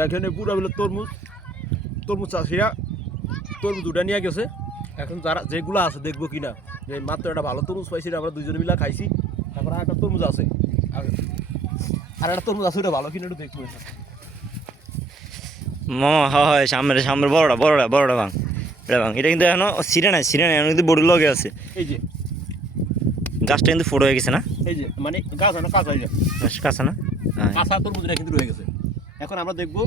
দেখেন পুরো বলে তরমুজ চাষিরা তরমুজ উঠে নিয়ে গেছে। এখন যারা যেগুলো আছে দেখবো কিনা, যে মাত্র একটা ভালো তরমুজ পাইছি, আমরা দুজনে মিলে খাইছি। এখন আর একটা তরমুজ আছে, আর একটা তরমুজ আছে, ওটা ভালো কিনা একটু দেখবো। মামা হয় সামনে বড়টা ভাঙ, এটা ভাঙ। এটা কিন্তু এখনো সিরে নাই এখন কিন্তু বড় লগে আছে। এই যে গাছটা কিন্তু ফোটো হয়ে গেছে না, এই যে মানে গাছ না কাঁচা, এই যে কাঁচা না, কাঁচা তরমুজটা কিন্তু রয়ে গেছে। এখন আমরা দেখবো,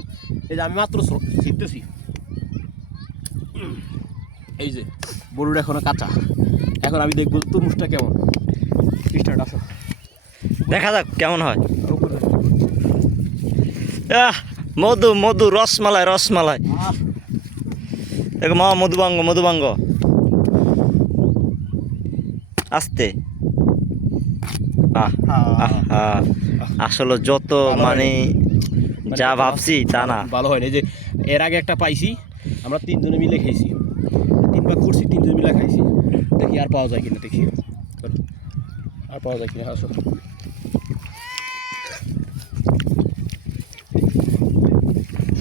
এই যে আমি মাত্র ছিটতেছি, এই যে বড়ুটা এখনো কাঁচা। এখন আমি দেখবো তরমুজটা কেমন। স্টার্ট আসো, দেখা যাক কেমন হয়। মধু রসমালাই দেখো মা, মধুবাঙ্গ আস্তে। আসলে যত মানে যা ভাবছি তা না, ভালো হয় না। যে এর আগে একটা পাইছি, আমরা তিনজনে মিলে খেয়েছি, 3 ভাগ করছি, তিনজনে মিলে খাইছি। দেখি আর পাওয়া যায় কিনা, দেখি আর পাওয়া যায় কিনা। আসো,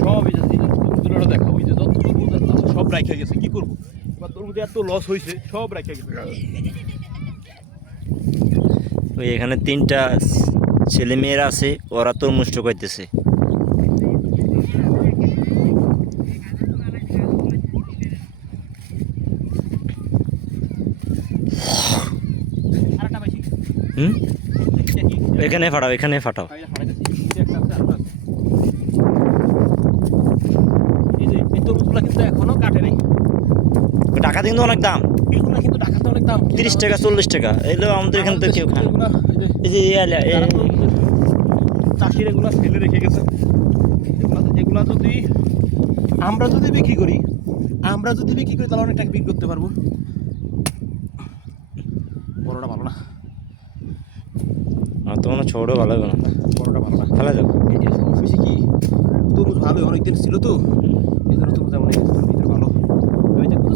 সব এই যে তরমুজগুলো দেখাবো, ওই যে যত তরমুজ আছে সব রাখা গেছে। কি করবো, এবার তরমুজে এত লস হয়েছে, সব রাখা গেছে। ওই এখানে 3টা ছেলে মেয়েরা আছে, ওরা তরমুজ টোকাইতেছে। এখানে ফাটাও। এখনো কাটে নাই। টাকা কিন্তু অনেক দাম, এগুলো কিন্তু ঢাকাতে অনেক দাম, 30 টাকা 40 টাকা। এগুলো আমাদের এখান থেকে কেউ খান। এই যে চাষির এগুলো ফেলে রেখে গেছে। এগুলা যদি আমরা বিক্রি করি তাহলে অনেক টাকা বিক্রি করতে পারবো। বড়টা ভালো না, তো মনে ছোটো ভালো হবে না, বড়টা ভালো না, ফেলে যাবো। এটা সমস্যা হয়েছে কি, তরমুজ ভালো অনেকদিন ছিল তো, এই জন্য তরমুজ এমন ভিতরে ভালো। আমি দেখবো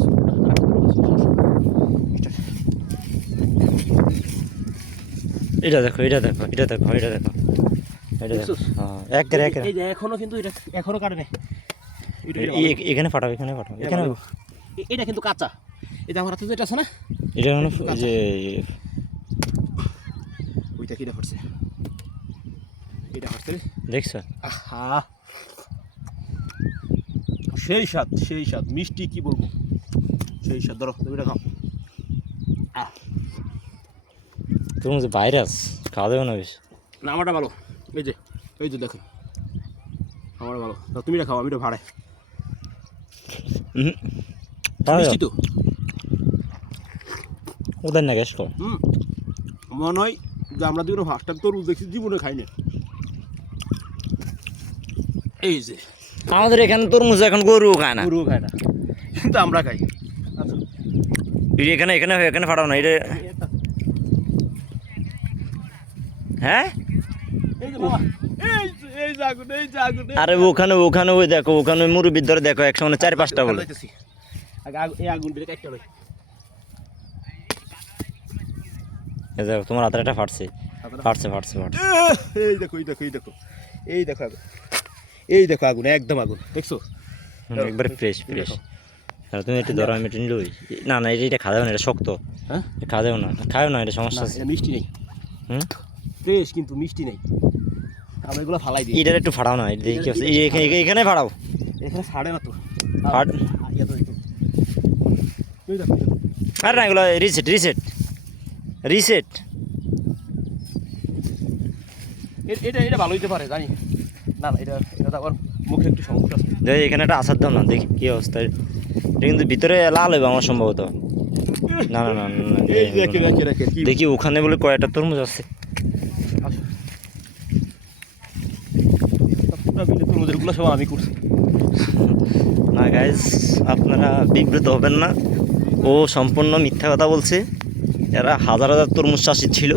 এটা দেখো এই যে এখনো কিন্তু এটা এখনো কাটে নাই। এখানে ফাটাও। এটা কিন্তু কাঁচা। এটা আমার হাতে যেটা আছে না, এটা হলো যে ওইটা কিটা করছে, এটা করছে দেখছো। আহা, সেই স্বাদ মিষ্টি, কি বলবো, সেই স্বাদ। ধরো তুমি এটা খাও। তুমি যে ভাইরাস খাওয়া দেবে না বেশ না, আমারটা ভালো। এই যে দেখো, আমার ভালো। তুমি এটা খাও, আমি এটা ভাড়াই। মিষ্টি তো ওদের না গ্যাস কর। মনে হয় যে আমরা দুটো ফার্স্ট টাইম তরমুজ দেখছি, জীবনে খাই না। এই যে আমাদের এখানে তরমুজ এখন গরু খায় না, কিন্তু আমরা খাই। আচ্ছা, এখানে ফাটাও না এটা। হ্যাঁ, আরে ওখানে ওই দেখো, ওখানে মুরব্বির ধরে দেখো, একসঙ্গে 4-5টা বলে। দেখো তোমার হাতের একটা ফাটছে। এই দেখো আগুন, একদম আগুন, দেখছো একবারে ফ্রেশ। তুমি একটু ধরো, আমি একটু নিলই। না এটা খাওয়া যাবে না, এটা শক্ত। হ্যাঁ, খাওয়া যাবে না, এটা সমস্যা আছে। মিষ্টি নেই, ফ্রেশ কিন্তু মিষ্টি নেই। আমরা এগুলো ফালাই দিই। এটার একটু ফাটাও না, এখানে ফাটাও। এখানে ফাড়ে না তো, আরে না, এগুলো রিসেট। এটা ভালো হইতে পারে, জানি না। এটা তো আবার মুখে একটু সমস্যা আছে। দেখি এখানে একটা আসার দাও না, দেখি কি অবস্থা। এটা কিন্তু ভিতরে লাল হবে আমার সম্ভবত। না, দেখি ওখানে বলে কয়টা তরমুজ আছে। তরমুজগুলো সব আমি করছি না গাইজ, আপনারা বিব্রত হবেন না, ও সম্পূর্ণ মিথ্যা কথা বলছে। এরা হাজার তরমুজ চাষি ছিল,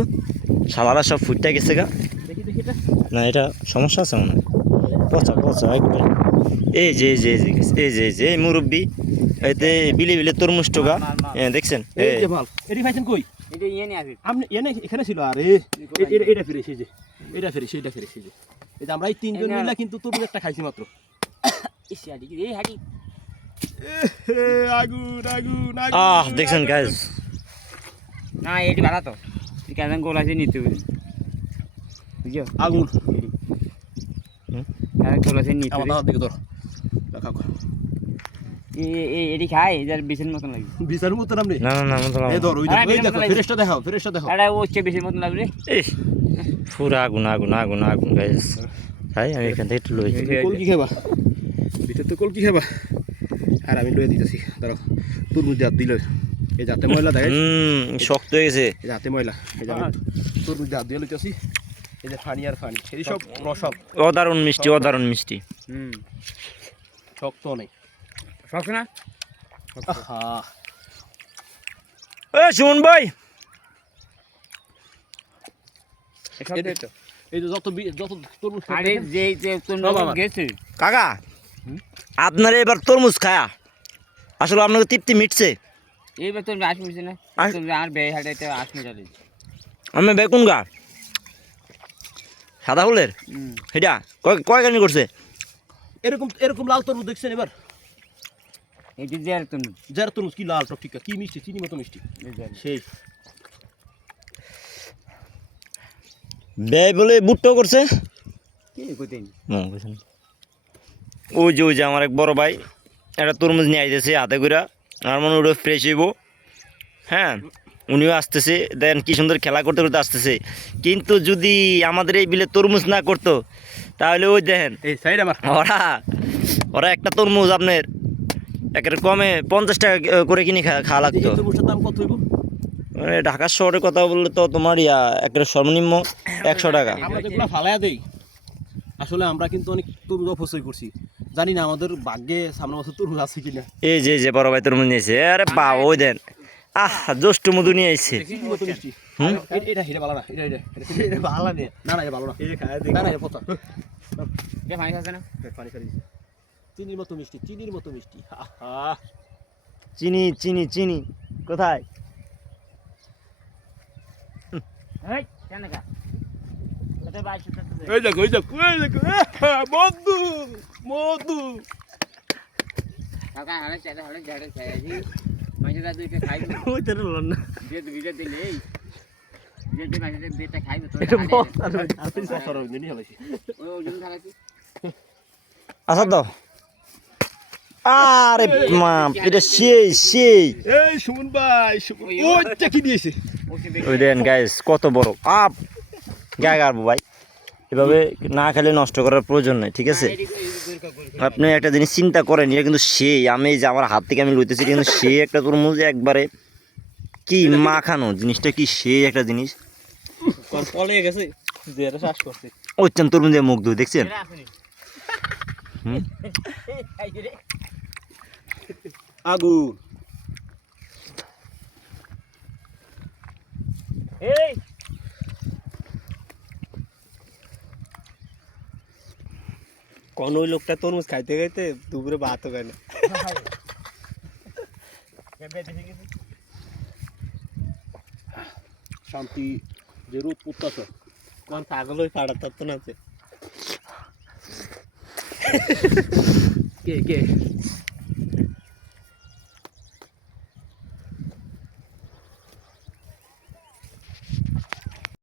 শালারা সব ফুটটা গেছে গা। না, এটা সমস্যা আছে মনে হয়, পচা একবার। এই যে মুরব্বি, এতে বিলে তরমুজ টোকা দেখছেন। এখানে ছিল, আরে এটা ফিরে আমরা এই 3জন মিলে কিন্তু তরমুজ একটা খাইছি মাত্র। ইস আদি কি এই হাকি আগুন আগুন দেখছেন গাইস, না এটি ভালো তো তুই কেন গোল আছে নিতে বুঝছো আগুন কেন গোল আছে নিতে আমার দাঁত দিকে ধর রাখা এটি খাই যার বিশের মতন লাগে বিচার মতো নাম নেই না না না মতো এই ধর ওই আরে, দেখো বিরাট লাগছে। ফেরেশটা দেখাও ফেরেশটা দেখাও এটা ও হচ্ছে বিশের মতন লাগবে পুরো আগুন আগুন আগুন আগুন গাইস। ভাই আমি এখান থেকে একটু লই। কল কি খাবা ভিতর তো কল কি খাবা আর আমি লয়ে দিতেছি ধরো তোর মধ্যে হাত দিল এই যাতে ময়লা দেয় শক্ত হয়ে গেছে। এই যাতে ময়লা এই যে আমি তোর মধ্যে হাত দিয়ে লইতেছি এই যে ফানি আর ফানি এই সব রসব অদারুণ মিষ্টি অদারুণ মিষ্টি। শক্ত নেই শক্ত না আহা শুন ভাই, এই যে যত তরমুজ আরে যে তোর বাবা। গেছে কাকা আপনার এবার তরমুজ খায়া আসলে আপনাকে তৃপ্তি মিটছে? এইবার তোর আস মিশে না তোর আর বেয়ে হাটাইতে আস মিটালে আমি বেগুন গা সাদা ফুলের সেটা কয় কানি করছে? এরকম এরকম লাল তরমুজ দেখছেন এবার এই যে আর তুমি যার তরমুজ কি লাল টকটিকা কি মিষ্টি চিনি মতো মিষ্টি সেই ব্যয় বলে বুটটাও করছে। কি কইতেন ওই যে আমার এক বড় ভাই একটা তরমুজ নিয়ে আইতেছে হাতে করে, আমার মনে ওটা ফ্রেশ হইব। হ্যাঁ উনিও আসতেছে, দেন কি সুন্দর খেলা করতে করতে আসতেছে। কিন্তু যদি আমাদের এই বিলে তরমুজ না করতো তাহলে ওই দেখেন এই সাইড আমার ওরা একটা তরমুজ আপনার একের কমে 50 টাকা করে কিনে খাওয়া লাগতো। এই তরমুজটার দাম কত হইব মানে ঢাকা শহরের কথা বললে তো তোমার একের সর্বনিম্ন 100 টাকা। আমরা যেগুলো ফালায়া দেই আসলে আমরা কিন্তু অনেক তরমুজ অপচয় করছি জানি না আমাদের ভাগ্যে সামনে বছর তরমুজ আছে কিনা এই যে বড় ভাই তরমুজ নিয়েছে, আরে বাবা ওই দেন জ্যৈষ্ঠ মধু নিয়ে আইছে। চিনি মতো মিষ্টি এটা হিরে ভালো না এটা ভালো না না না এটা ভালো না এই খায় দেখ না না এটা পচা কে পানি খাচ্ছে না পানি খাই চিনির মতো মিষ্টি আহা চিনি চিনি চিনি কোথায়? এই কেন কা এটা বাইশ এই দেখো মধু মধু কাকা হালে চাটা হালে ঝাড়ে খাইছি মাঝে দা দুইটা খাইবো ওই তেল না যে দুইটা দিলে এই যে মাঝে দুইটা খাইবো তো এটা বস্তা আমি সরো দিনই হলাছি ওই ওজন খাইছি আচ্ছা দাও। আরে মা এটা সেই এই সুমন ভাই ওইটা কি দিয়েছে ওই দেন গাইস কত বড় আপ গাগারবো ভাই, এভাবে না খেলে নষ্ট করার প্রয়োজন নেই, ঠিক আছে? আপনি একটা জিনিস চিন্তা করেন, এটা কিন্তু সেই আমি এই যে আমার হাত থেকে আমি লইতেছি কিন্তু সেই একটা তরমুজ একবারে কি মাখানো জিনিসটা কি সেই একটা জিনিস। পলে গেছে যে এটা শ্বাস করছে ওই চান তরমুজ দিয়ে মুখ ধুই দেখছেন? আগুন এই কোন ওই লোকটা তরমুজ খাইতে খাইতে দুপুরে ভাতও খায় না শান্তি যে রোদ পুত্তাছে কোন পাগল ওই পাড়া তত্ত্ব আছে কে